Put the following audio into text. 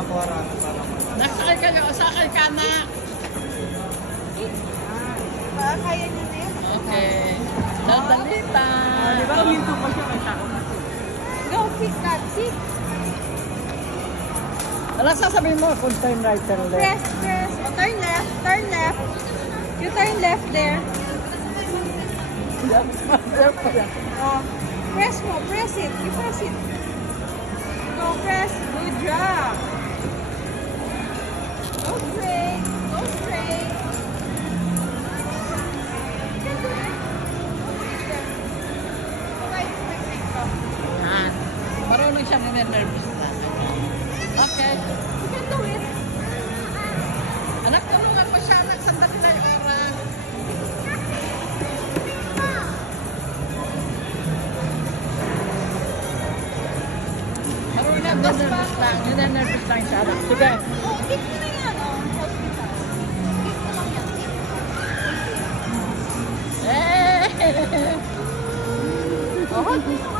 lang po harangan para Nasakay ka na, sakay ka na. Kaya niyo na yun. Okay. Dadalita. Di ba, minto pa siya kay Sako na to. Go, sit that, sit. Wala sasabihin mo kung turn right, turn left. Press, press. O, turn left, turn left. You turn left there. Oh, press mo, press it. You press it. Go, press. Good job. Go straight. Go straight. You can do it. Right, right, right. Yan. Marunong siya nire-nervous na. Okay. You can do it. Anak, tulungan mo siya. Anak, sandali na yung arang. Marunong nire-nervous lang. Nire-nervous lang siya. Anak, sige. Oh, kick mo na yan, oh. Hospital. Kick mo lang yan. Eh! Oh, kick mo